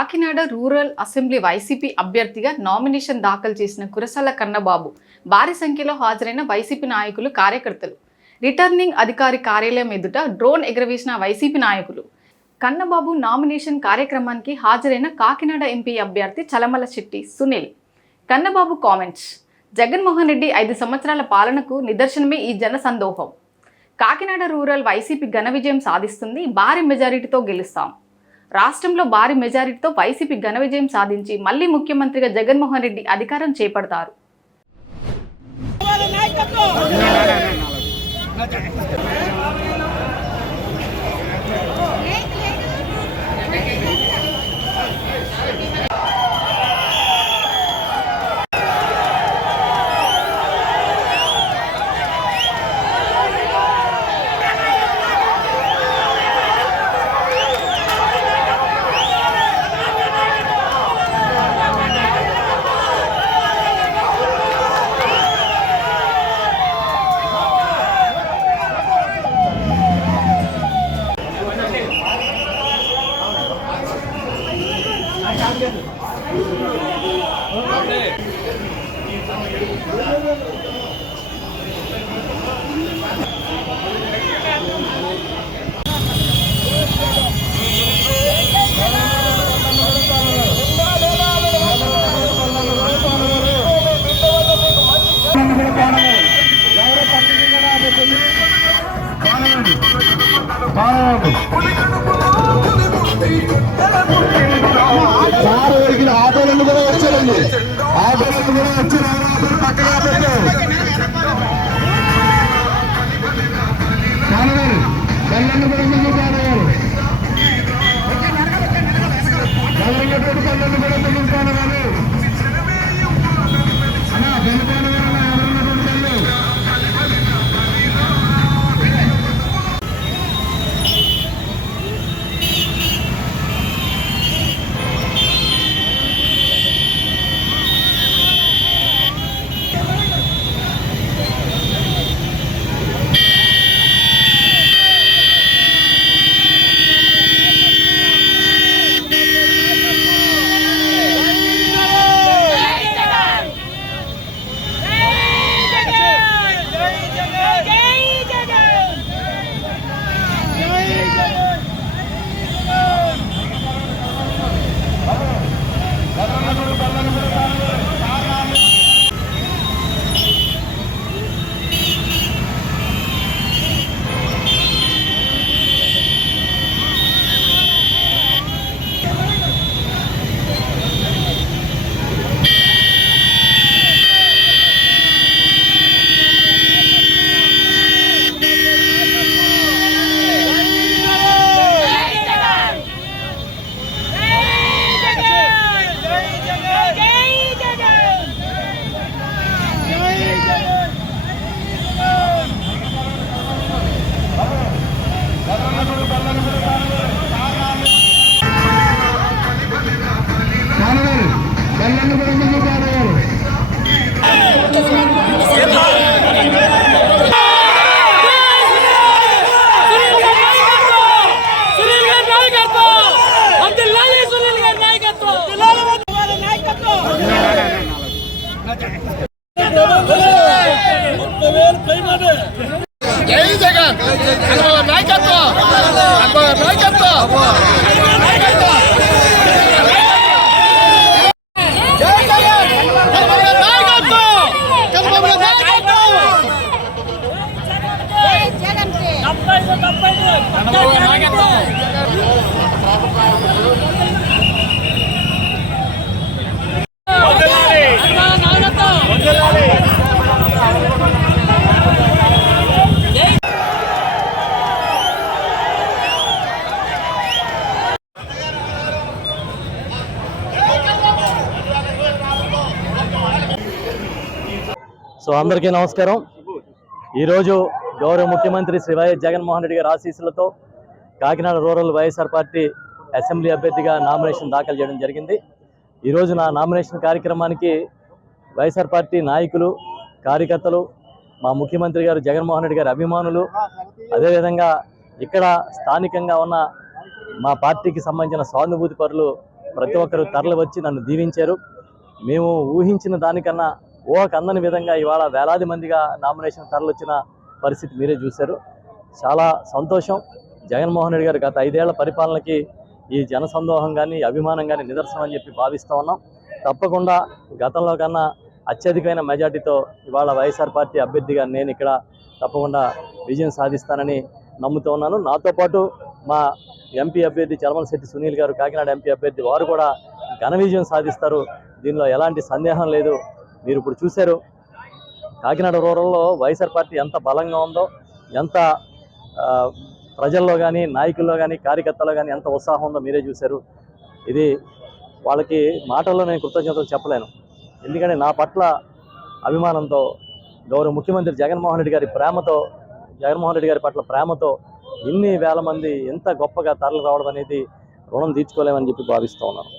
Kakinada rural assembly YCP అభ్యర్థిగా nomination దాఖలు చేసిన కురసాల కన్నబాబు భారీ సంఖ్యలో హాజరైన వైసీపీ నాయకులు కార్యకర్తలు. రిటర్నింగ్ అధికారి కార్యాలయం ఎదుట డ్రోన్ ఎగరవేసిన వైసీపీ నాయకులు. కన్నబాబు నామినేషన్ కార్యక్రమానికి హాజరైన కాకినాడ ఎంపీ అభ్యర్థి చలమల శెట్టి సునీల్. కన్నబాబు కామెంట్స్. జగన్మోహన్ రెడ్డి ఐదు సంవత్సరాల పాలనకు నిదర్శనమే ఈ జన సందోహం. కాకినాడ రూరల్ వైసీపీ ఘన విజయం సాధిస్తుంది భారీ మెజారిటీతో గెలుస్తాం. రాష్ట్రంలో భారీ మెజారిటీతో వైసీపీ ఘన విజయం సాధించి మళ్ళీ ముఖ్యమంత్రిగా జగన్మోహన్ రెడ్డి అధికారం చేపడతారు. వాళ్ళ నాయకత్వం కారు వెలిగిన ఆటోలను కూడా వచ్చారండి ఆటోలను కూడా వచ్చారు పక్కగా పెట్టారు. జై జగన్. నాయకత్వం నాయకత్వం జగన్. సో అందరికీ నమస్కారం. ఈరోజు గౌరవ ముఖ్యమంత్రి శ్రీ వైఎస్ జగన్మోహన్ రెడ్డి గారి ఆశీస్సులతో Kakinada rural YSR party assembly అభ్యర్థిగా నామినేషన్ దాఖలు చేయడం జరిగింది. ఈరోజు నా నామినేషన్ కార్యక్రమానికి వైఎస్ఆర్ పార్టీ నాయకులు కార్యకర్తలు మా ముఖ్యమంత్రి గారు జగన్మోహన్ రెడ్డి గారి అభిమానులు అదేవిధంగా ఇక్కడ స్థానికంగా ఉన్న మా పార్టీకి సంబంధించిన సానుభూతి పరులు ప్రతి ఒక్కరు తరలి వచ్చి నన్ను దీవించారు. మేము ఊహించిన దానికన్నా ఓ కందని విధంగా ఇవాళ వేలాది మందిగా నామినేషన్ తరలొచ్చిన పరిస్థితి మీరే చూశారు. చాలా సంతోషం. జగన్మోహన్ రెడ్డి గారు గత ఐదేళ్ళ పరిపాలనకి ఈ జన సందోహం కానీ అభిమానం కానీ నిదర్శనం అని చెప్పి భావిస్తూ ఉన్నాం. తప్పకుండా గతంలో కన్నా అత్యధికమైన మెజార్టీతో ఇవాళ వైఎస్ఆర్ పార్టీ అభ్యర్థిగా నేను ఇక్కడ తప్పకుండా విజయం సాధిస్తానని నమ్ముతూ ఉన్నాను. నాతో పాటు మా ఎంపీ అభ్యర్థి చలమల శెట్టి సునీల్ గారు కాకినాడ ఎంపీ అభ్యర్థి వారు కూడా ఘన విజయం సాధిస్తారు. దీనిలో ఎలాంటి సందేహం లేదు. మీరు ఇప్పుడు చూశారు. కాకినాడ రూరల్లో వైఎస్ఆర్ పార్టీ ఎంత బలంగా ఉందో ఎంత ప్రజల్లో కానీ నాయకుల్లో కానీ కార్యకర్తల్లో కానీ ఎంత ఉత్సాహం ఉందో మీరే చూశారు. ఇది వాళ్ళకి మాటల్లో నేను కృతజ్ఞతలు చెప్పలేను. ఎందుకంటే నా పట్ల అభిమానంతో గౌరవ ముఖ్యమంత్రి జగన్మోహన్ రెడ్డి గారి ప్రేమతో జగన్మోహన్ రెడ్డి గారి పట్ల ప్రేమతో ఇన్ని వేల మంది ఎంత గొప్పగా తరలి రావడం అనేది రుణం తీర్చుకోలేమని చెప్పి భావిస్తూ ఉన్నాను.